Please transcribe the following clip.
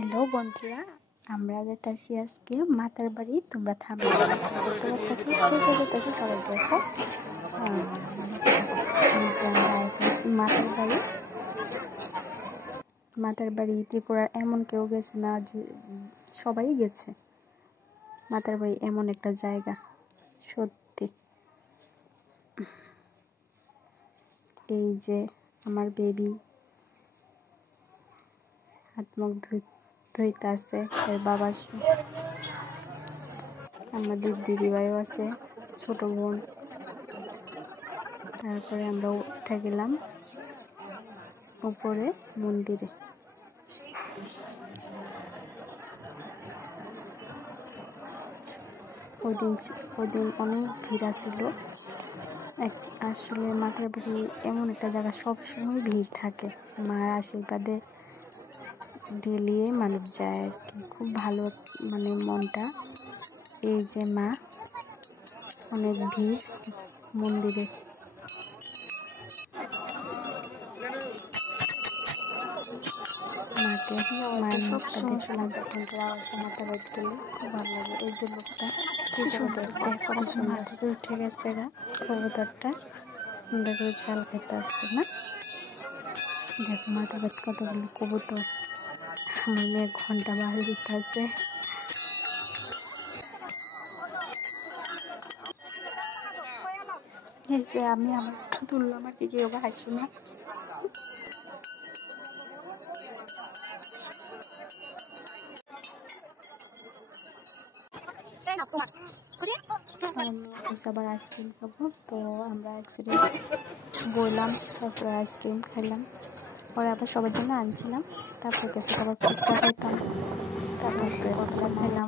Hello বন্ধুরা, আমরা যেতেছি আজকে মাতার বাড়ি। তোমরা থামলে বুঝতে পারতেছো কোথায় যেতেছি, সবাই দেখো। মাতার বাড়ি ত্রিপুরার এমন কেউ গেছে না যে সবাই গেছে। মাতার বাড়ি এমন একটা জায়গা, সত্যি। এই যে আমার বেবি হাত মুখ ধুইতে আছে, এর বাবা আছে, আমাদের দিদিভাইও আছে, ছোট বোন। তারপরে আমরা উঠে গেলাম উপরে মন্দিরে। ওই দিন অনেক ভিড় ছিল। আসলে মাতার বাড়ি এমন একটা জায়গা, সবসময় ভিড় থাকে। মার আশীর্বাদে ডেলি মানুষ যায় আর কি। খুব ভালো মনটা। এই যে মা, অনেক ভিড় মন্দিরে। মাকে মায়ের মুখটা দেখলাম যখন মাথা বাড়ি গেলে খুব ভালো লাগে। এই যে লোকটা কি সুন্দর, কত সুন্দর থেকে উঠে গেছে গা। কবুতরটা সুন্দর করে চাল খেতে আসছে না। দেখো মাথা বাড়ি কতগুলো কবুতর। আমার মেয়ে ঘন্টা বাড়ি দিতে আছে। এই যে আমি আমার তুললাম আর কি, কেউ হাসি না। আবার আইসক্রিম খাবো, তো আমরা একসাথে বললাম, তারপরে আইসক্রিম খাইলাম। পরে আবার সবার জন্য আনছিলাম, তারপর কাছে আবার ফুচকা খাইতাম, তারপর খাইলাম।